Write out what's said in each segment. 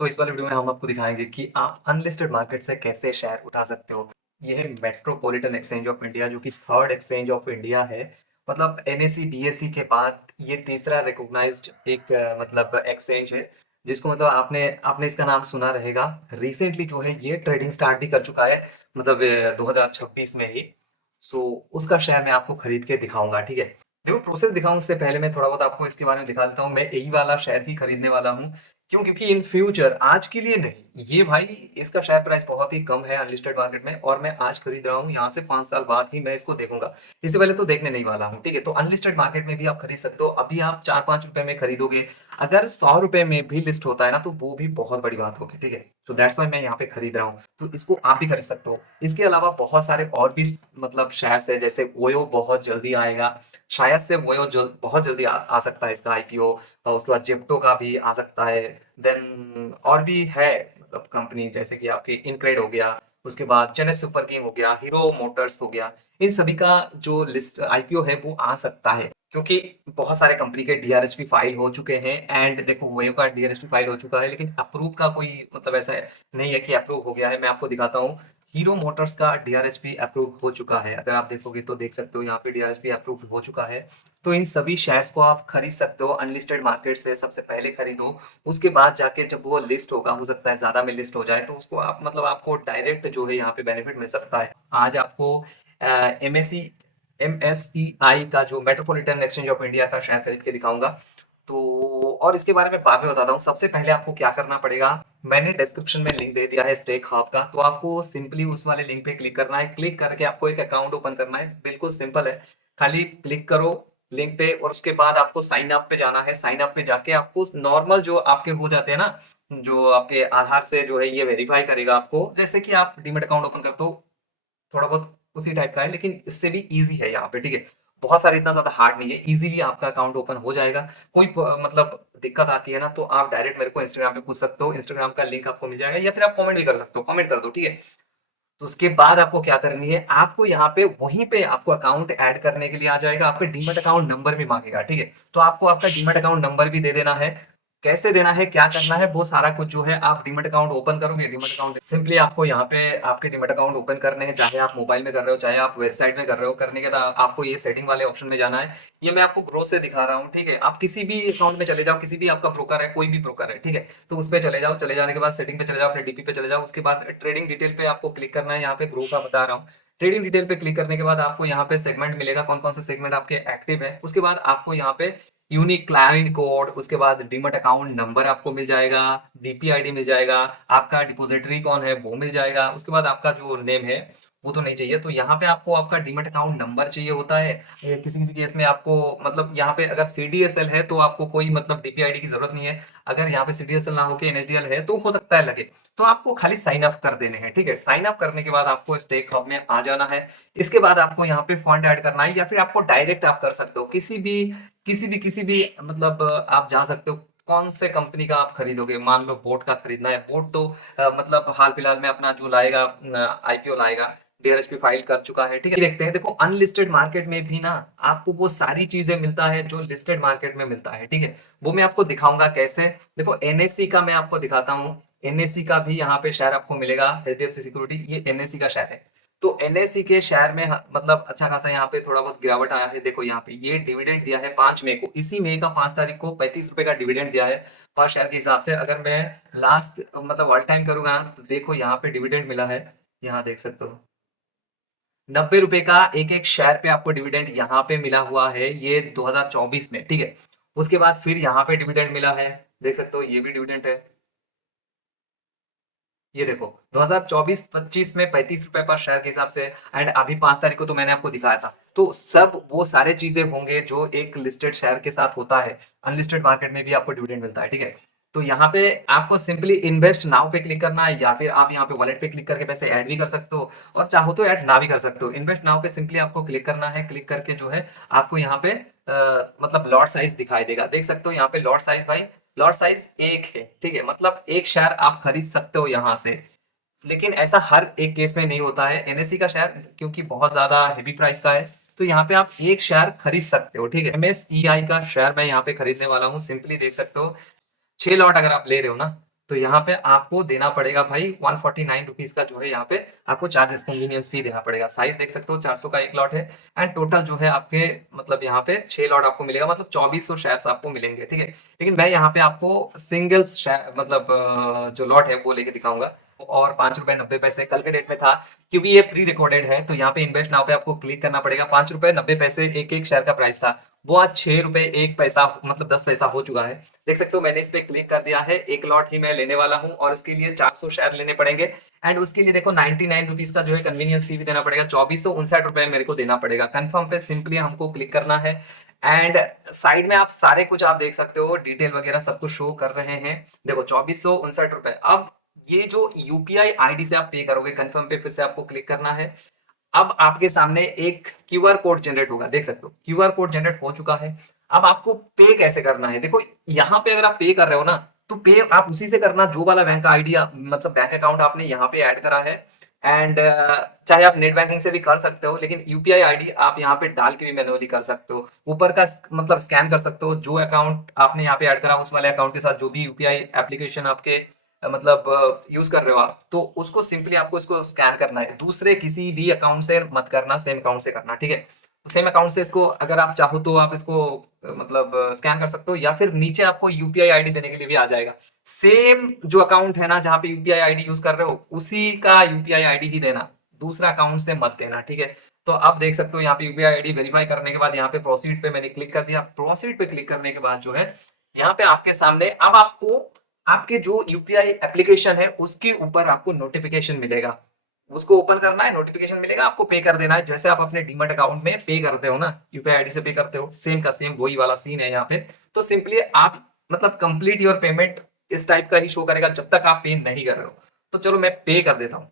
तो इस वाले वीडियो में हम आपको दिखाएँगे कि आप अनलिस्टेड मार्केट से कैसे शेयर उठा सकते हो। ये है मेट्रोपॉलिटन एक्सचेंज ऑफ इंडिया जो कि थर्ड एक्सचेंज ऑफ इंडिया है। मतलब एनएसई, बीएसई के बाद ये तीसरा रिकॉग्नाइज्ड एक मतलब एक्सचेंज है, जिसको मतलब आपने आपने इसका नाम सुना रहेगा। रिसेंटली जो है ये ट्रेडिंग स्टार्ट भी कर चुका है, मतलब 2026 में ही। सो उसका शेयर मैं आपको खरीद के दिखाऊँगा, ठीक है? देखो प्रोसेस दिखाऊँ उससे पहले मैं थोड़ा बहुत आपको इसके बारे में दिखा देता हूँ। मैं यही वाला शेयर ही खरीदने वाला हूँ। क्यों? क्योंकि इन फ्यूचर, आज के लिए नहीं, ये भाई इसका शेयर प्राइस बहुत ही कम है अनलिस्टेड मार्केट में और मैं आज खरीद रहा हूँ, यहाँ से 5 साल बाद ही मैं इसको देखूँगा। इससे पहले तो देखने नहीं वाला हूँ, ठीक है? तो अनलिस्टेड मार्केट में भी आप खरीद सकते हो। अभी आप 4-5 रुपए में खरीदोगे, अगर 100 रुपए में भी लिस्ट होता है ना, तो वो भी बहुत बड़ी बात होगी, ठीक है? तो दैट्स व्हाई मैं यहाँ पे खरीद रहा हूँ। तो इसको आप भी खरीद सकते हो। इसके अलावा बहुत सारे और भी मतलब शेयर्स हैं, जैसे ओयो बहुत जल्दी आएगा। शायद से ओयो बहुत जल्दी आ सकता है इसका आईपीओ। और उसके बाद जिप्टो का भी आ सकता है। देन और भी है, मतलब कंपनी जैसे कि आपकी इनक्रेड हो गया, उसके बाद चेन्नई सुपर किंग हो गया, हीरो मोटर्स हो गया। इन सभी का जो लिस्ट आईपीओ है वो आ सकता है, क्योंकि बहुत सारे कंपनी के डीआरएच भी फाइल हो चुके हैं। एंड देखो वेव का डीआरएच भी फाइल हो चुका है, लेकिन अप्रूव का कोई मतलब ऐसा नहीं है कि अप्रूव हो गया है। मैं आपको दिखाता हूँ। हीरो मोटर्स का डीआरएच भी अप्रूव हो चुका है, अगर आप देखोगे तो देख सकते हो यहाँ पे डीआरएच भी अप्रूव हो चुका है। तो इन सभी शेयर्स को आप खरीद सकते हो अनलिस्टेड मार्केट से। सबसे पहले खरीदो, उसके बाद जाके जब वो लिस्ट होगा, हो सकता है ज़्यादा में लिस्ट हो जाए, तो उसको आप मतलब आपको डायरेक्ट जो है यहाँ पे बेनिफिट मिल सकता है। आज आपको एमएसईआई का जो मेट्रोपॉलिटन एक्सचेंज ऑफ इंडिया का शेयर खरीद के दिखाऊंगा। तो और इसके बारे में बाद में बताता हूँ। सबसे पहले आपको क्या करना पड़ेगा, मैंने डिस्क्रिप्शन में लिंक दे दिया है स्टेक हब का, तो आपको सिंपली उस वाले लिंक पे क्लिक करना है। क्लिक करके आपको एक अकाउंट ओपन करना है, बिल्कुल सिंपल है। खाली क्लिक करो लिंक पे और उसके बाद आपको साइन अप पे जाना है। साइन अप पे जाके आपको नॉर्मल जो आपके हो जाते हैं ना, जो आपके आधार से जो है ये वेरीफाई करेगा आपको, जैसे कि आप डीमेट अकाउंट ओपन करते हो, थोड़ा बहुत उसी टाइप का है, लेकिन इससे भी इजी है यहाँ पे, ठीक है? बहुत सारे इतना ज्यादा हार्ड नहीं है, इजीली आपका अकाउंट ओपन हो जाएगा। कोई मतलब दिक्कत आती है ना, तो आप डायरेक्ट मेरे को इंस्टाग्राम पे पूछ सकते हो। इंस्टाग्राम का लिंक आपको मिल जाएगा, या फिर आप कमेंट भी कर सकते हो, कमेंट कर दो, ठीक है? तो उसके बाद आपको क्या करनी है, आपको यहाँ पे वहीं पे आपको अकाउंट ऐड करने के लिए आ जाएगा, आपका डीमैट अकाउंट नंबर भी मांगेगा, ठीक है? तो आपको आपका डीमैट अकाउंट नंबर भी दे देना है। कैसे देना है, क्या करना है, वो सारा कुछ जो है आप डीमैट अकाउंट ओपन करोगे। डीमैट अकाउंट सिंपली आपको यहाँ पे आपके डीमैट अकाउंट ओपन करने हैं, चाहे आप मोबाइल में कर रहे हो, चाहे आप वेबसाइट में कर रहे हो। करने के बाद आपको ये सेटिंग वाले ऑप्शन में जाना है। ये मैं आपको ग्रो से दिखा रहा हूँ, ठीक है? आप किसी भी अकाउंट में चले जाओ, किसी भी आपका ब्रोकर है, कोई भी ब्रोकर है, ठीक है? तो उस पे चले जाओ। चले जाने के बाद सेटिंग पे चले जाओ, अपने डीपी पे चले जाओ। उसके बाद ट्रेडिंग डिटेल पे आपको क्लिक करना है। यहाँ पे ग्रो का बता रहा हूँ। ट्रेडिंग डिटेल पे क्लिक करने के बाद आपको यहाँ पे सेगमेंट मिलेगा, कौन कौन से सेगमेंट आपके एक्टिव है। उसके बाद आपको यहाँ पे यूनिक क्लाइंट कोड, उसके बाद डीमैट अकाउंट नंबर आपको मिल जाएगा, डीपीआईडी मिल जाएगा, आपका डिपॉजिटरी कौन है वो मिल जाएगा। उसके बाद आपका जो नेम है वो तो नहीं चाहिए, तो यहाँ पे आपको आपका डीमैट अकाउंट नंबर चाहिए होता है। किसी किसी केस में आपको मतलब यहाँ पे अगर सीडीएसएल है तो आपको कोई मतलब डीपीआईडी की जरूरत नहीं है। अगर यहाँ पे सीडीएसएल ना होके एनएसडीएल है तो हो सकता है लगे। तो आपको खाली साइन अप कर देने हैं, ठीक है? साइन अप करने के बाद आपको स्टेक हब में आ जाना है। इसके बाद आपको यहाँ पे फंड ऐड करना है, या फिर आपको डायरेक्ट आप कर सकते हो किसी भी मतलब आप जा सकते हो। कौन से कंपनी का आप खरीदोगे, मान लो बोट का खरीदना है। बोट तो मतलब हाल फिलहाल में अपना जो लाएगा, आईपीओ लाएगा, डीआरएच फाइल कर चुका है, ठीक है? देखते हैं। देखो अनलिस्टेड मार्केट में भी ना आपको वो सारी चीजें मिलता है जो लिस्टेड मार्केट में मिलता है, ठीक है? वो मैं आपको दिखाऊंगा कैसे। देखो एनएससी का मैं आपको दिखाता हूँ। एनएससी का भी यहाँ पे शेयर आपको मिलेगा, एचडीएफसी सिक्योरिटी, ये एनएससी का शेयर है। तो एनएससी के शेयर में मतलब अच्छा खासा यहाँ पे थोड़ा बहुत गिरावट आया है। देखो यहाँ पे ये डिविडेंड दिया है 5 मई को, इसी मई का 5 तारीख को 35 रुपए का डिविडेंड दिया है पर शेयर के हिसाब से। अगर मैं लास्ट मतलब ऑल टाइम करूंगा ना, तो देखो यहाँ पे डिविडेंड मिला है, यहाँ देख सकते हो 90 रुपए का एक एक शेयर पे आपको डिविडेंड यहाँ पे मिला हुआ है, ये 2024 में, ठीक है? उसके बाद फिर यहाँ पे डिविडेंड मिला है, देख सकते हो ये भी डिविडेंड है। ये देखो 2024-25 में 35 रुपए पर शेयर के हिसाब से। एंड अभी 5 तारीख को तो मैंने आपको दिखाया था। तो सब वो सारे चीजें होंगे जो एक लिस्टेड शेयर के साथ होता है। अनलिस्टेड मार्केट में भी आपको डिविडेंड मिलता है, ठीक है? तो यहाँ पे आपको सिंपली इन्वेस्ट नाउ पे क्लिक करना है, या फिर आप यहाँ पे वॉलेट पे क्लिक करके पैसे ऐड भी कर सकते हो, और चाहो तो ऐड ना भी कर सकते हो। इन्वेस्ट नाउ पे सिंपली आपको क्लिक करना है। क्लिक करके जो है आपको यहाँ पे मतलब लॉट साइज दिखाई देगा, देख सकते हो यहाँ पे लॉट साइज भाई। लॉट साइज एक है, ठीक है? मतलब एक शेयर आप खरीद सकते हो यहाँ से। लेकिन ऐसा हर एक केस में नहीं होता है। एनएससी का शेयर क्योंकि बहुत ज्यादा हेवी प्राइस का है, तो यहाँ पे आप एक शेयर खरीद सकते हो, ठीक है? एमएसईआई का शेयर मैं यहाँ पे खरीदने वाला हूँ। सिंपली देख सकते हो 6 लॉट अगर आप ले रहे हो ना, तो यहाँ पे आपको देना पड़ेगा भाई 149 रुपीज का जो है यहाँ पे आपको चार्जेस कन्वीनियंस फी देना पड़ेगा। साइज देख सकते हो 400 का एक लॉट है एंड टोटल जो है आपके मतलब यहाँ पे 6 लॉट आपको मिलेगा, मतलब 2400 शेयर्स आपको मिलेंगे, ठीक है। लेकिन मैं यहाँ पे आपको सिंगल मतलब जो लॉट है वो लेके दिखाऊंगा। और 5 रुपए 90 पैसे कल के डेट में था, क्योंकि ये प्री रिकॉर्डेड है तो यहाँ पे इन्वेस्ट नाउ पे आपको क्लिक करना पड़ेगा। 5 रुपए 90 पैसे एक एक शेयर का प्राइस था, वो आज 6 रुपए 1 पैसा मतलब 10 पैसा हो चुका है। देख सकते हो मैंने इस पे क्लिक कर दिया है, एक लॉट ही मैं लेने वाला हूँ और इसके लिए 400 शेयर लेने पड़ेंगे एंड उसके लिए देखो 99 रुपीज का जो है कन्वीनियंस फी भी देना पड़ेगा, 2459 रुपए मेरे को देना पड़ेगा। कंफर्म पे सिंपली हमको क्लिक करना है एंड साइड में आप सारे कुछ आप देख सकते हो, डिटेल वगैरह सब कुछ शो कर रहे हैं। देखो 2459 रुपए। अब ये जो यूपीआई आईडी से आप पे करोगे, कंफर्म पे फिर से आपको क्लिक करना है। अब आपके सामने एक क्यूआर कोड जनरेट होगा, देख सकते हो क्यूआर कोड जनरेट हो चुका है। अब आपको पे कैसे करना है, देखो यहाँ पे अगर आप पे कर रहे हो ना तो पे आप उसी से करना जो वाला बैंक का आईडी मतलब बैंक अकाउंट आपने यहाँ पे ऐड करा है एंड चाहे आप नेट बैंकिंग से भी कर सकते हो, लेकिन यूपीआई आईडी आप यहाँ पे डाल के भी मैन्युअली कर सकते हो। ऊपर का मतलब स्कैन कर सकते हो, जो अकाउंट आपने यहाँ पे ऐड करा उस वाले अकाउंट के साथ जो भी यूपीआई एप्लीकेशन आपके मतलब यूज कर रहे हो आप, तो उसको सिंपली आपको इसको स्कैन करना है। दूसरे किसी भी अकाउंट से मत करना, सेम अकाउंट से करना, ठीक है। तो सेम अकाउंट से इसको अगर आप चाहो तो आप इसको मतलब स्कैन कर सकते हो, या फिर नीचे आपको यूपीआई आईडी देने के लिए भी आ जाएगा। सेम जो अकाउंट है ना जहाँ पे यूपीआई आईडी यूज कर रहे हो उसी का यूपीआई आईडी ही देना, दूसरा अकाउंट से मत देना, ठीक है। तो आप देख सकते हो यहाँ पे यूपीआई आईडी वेरीफाई करने के बाद यहाँ पे प्रोसीड पे मैंने क्लिक कर दिया। प्रोसीड पे क्लिक करने के बाद जो है यहाँ पे आपके सामने अब आपको आपके जो यूपीआई एप्लीकेशन है उसके ऊपर आपको नोटिफिकेशन मिलेगा, उसको ओपन करना है, नोटिफिकेशन मिलेगा, आपको पे कर देना है। जैसे आप अपने डीमैट अकाउंट में पे करते हो ना, यूपीआई आईडी से पे करते हो, सेम का सेम वही वाला सीन है यहाँ पे। तो सिंपली आप मतलब कंप्लीट योर पेमेंट इस टाइप का ही शो करेगा जब तक आप पे नहीं कर रहे हो। तो चलो मैं पे कर देता हूँ।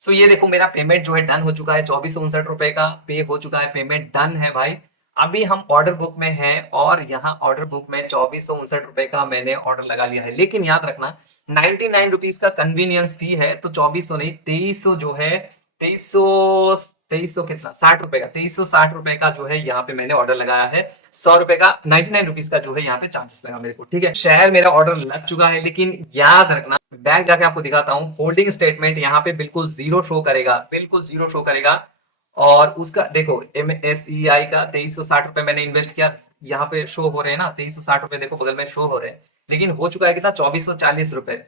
सो ये देखो मेरा पेमेंट जो है डन हो चुका है, 2459 रुपए का पे हो चुका है, पेमेंट डन है भाई। अभी हम ऑर्डर बुक में हैं और यहाँ ऑर्डर बुक में 2459 रुपए का मैंने ऑर्डर लगा लिया है। लेकिन याद रखना 99 रुपीज का कन्वीनियंस फी है, तो 2400 नहीं 2300 जो है, 2300 2300 कितना 60 रुपए का, 2360 रुपए का जो है यहाँ पे मैंने ऑर्डर लगाया है। 100 रुपए का 99 रुपीज का जो है यहाँ पे चार्जेस लगा मेरे को, ठीक है। शेयर मेरा ऑर्डर लग चुका है, लेकिन याद रखना बैक जाके आपको दिखाता हूँ, होल्डिंग स्टेटमेंट यहाँ पे बिल्कुल जीरो शो करेगा, बिल्कुल जीरो शो करेगा। और उसका देखो MSEI का 2360 रुपए मैंने इन्वेस्ट किया, यहाँ पे शो हो रहे हैं ना 2360 रुपए, देखो बगल में शो हो रहे हैं। लेकिन हो चुका है कितना 2440 रुपए।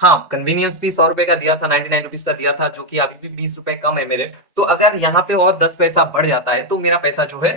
हाँ कन्वीनियंस फी 100 रुपए का दिया था, 99 रुपीज का दिया था, जो कि अभी भी 20 रुपए कम है मेरे। तो अगर यहाँ पे और 10 पैसा बढ़ जाता है तो मेरा पैसा जो है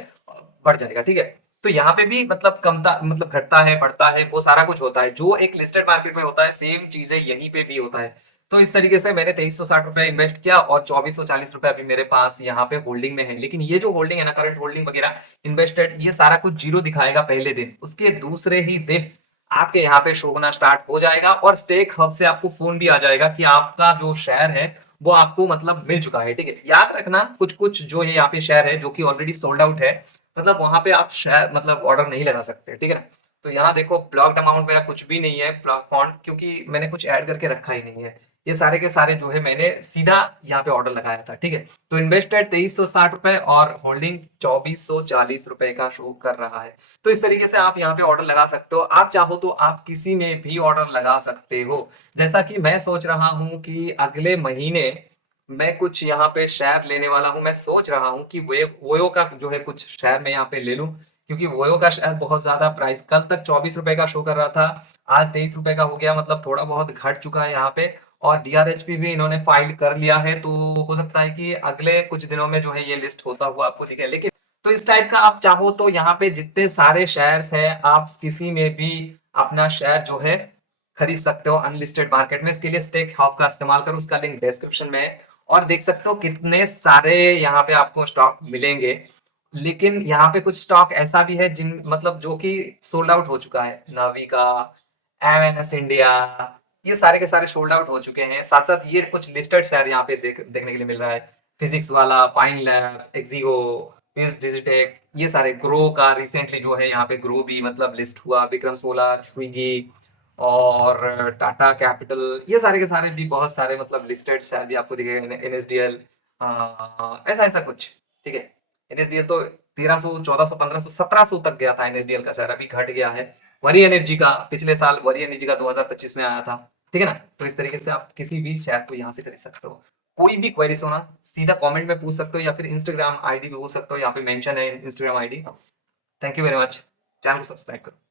बढ़ जाएगा, ठीक है। तो यहाँ पे भी मतलब कमता मतलब घटता है बढ़ता है, वो सारा कुछ होता है जो एक लिस्टेड मार्केट में होता है, सेम चीजें यहीं पे भी होता है। तो इस तरीके से मैंने 2360 रुपए इन्वेस्ट किया और 2440 रुपए अभी मेरे पास यहाँ पे होल्डिंग में है। लेकिन ये जो होल्डिंग है ना, करंट होल्डिंग वगैरह इन्वेस्टेड, ये सारा कुछ जीरो दिखाएगा पहले दिन, उसके दूसरे ही दिन आपके यहाँ पे शो होना स्टार्ट हो जाएगा और स्टेक हब से आपको फोन भी आ जाएगा कि आपका जो शेयर है वो आपको मतलब मिल चुका है, ठीक है। याद रखना कुछ कुछ जो है यहाँ पे शेयर है जो कि ऑलरेडी सोल्ड आउट है, मतलब वहां पे आप शेयर मतलब ऑर्डर नहीं लगा सकते, ठीक है ना। तो यहाँ देखो ब्लॉक्ड अमाउंट मेरा कुछ भी नहीं है, ब्लॉक फॉन्ट, क्योंकि मैंने कुछ ऐड करके रखा ही नहीं है। ये सारे के सारे जो है मैंने सीधा यहाँ पे ऑर्डर लगाया था, ठीक है। तो इन्वेस्टेड 2360 रुपए और होल्डिंग 2440 रुपए का शो कर रहा है। तो इस तरीके से आप यहाँ पे ऑर्डर लगा सकते हो, आप चाहो तो आप किसी में भी ऑर्डर लगा सकते हो। जैसा कि मैं सोच रहा हूँ कि अगले महीने मैं कुछ यहाँ पे शेयर लेने वाला हूँ। मैं सोच रहा हूँ कि वे वोयो का जो है कुछ शेयर मैं यहाँ पे ले लूँ, क्योंकि वोयो का शेयर बहुत ज्यादा प्राइस कल तक 24 रुपए का शो कर रहा था, आज 23 रुपए का हो गया, मतलब थोड़ा बहुत घट चुका है यहाँ पे। और डीआरएचपी भी इन्होंने फाइल कर लिया है, तो हो सकता है कि अगले कुछ दिनों में जो है ये लिस्ट होता हुआ आपको दिखे। लेकिन तो इस टाइप का आप चाहो तो यहाँ पे जितने सारे शेयर्स हैं आप किसी में भी अपना शेयर जो है खरीद सकते हो अनलिस्टेड मार्केट में। इसके लिए स्टेक हब का इस्तेमाल करो, उसका लिंक डिस्क्रिप्शन में है। और देख सकते हो कितने सारे यहाँ पे आपको स्टॉक मिलेंगे। लेकिन यहाँ पे कुछ स्टॉक ऐसा भी है जिन मतलब जो कि सोल्ड आउट हो चुका है, नाविका, एमएनएस इंडिया, ये सारे के सारे सोल्ड आउट हो चुके हैं। साथ साथ ये कुछ लिस्टेड शेयर यहाँ पे देखने के लिए मिल रहा है, फिजिक्स वाला, पाइन लैब, एक्सिगो, इस डिजिटेक, ये सारे, ग्रो का रिसेंटली जो है यहाँ पे ग्रो भी मतलब लिस्ट हुआ, विक्रम सोलार, स्विगी और टाटा कैपिटल, ये सारे के सारे भी बहुत सारे मतलब लिस्टेड शेयर भी आपको दिखेगा। एनएसडीएल ऐसा ऐसा कुछ, ठीक है। एनएसडीएल तो 1300 1400 1500 1700 तक गया था एनएसडीएल का शेयर, अभी घट गया है। वरी एनर्जी का पिछले साल वरी एनर्जी का 2025 में आया था, ठीक है ना। तो इस तरीके से आप किसी भी शेयर को यहाँ से खरीद सकते हो। कोई भी क्वेरीज हो ना, सीधा कमेंट में पूछ सकते हो या फिर इंस्टाग्राम आईडी पे पूछ सकते हो, यहाँ पे मेंशन है Instagram ID. Thank you very much. Channel को सब्सक्राइब करो।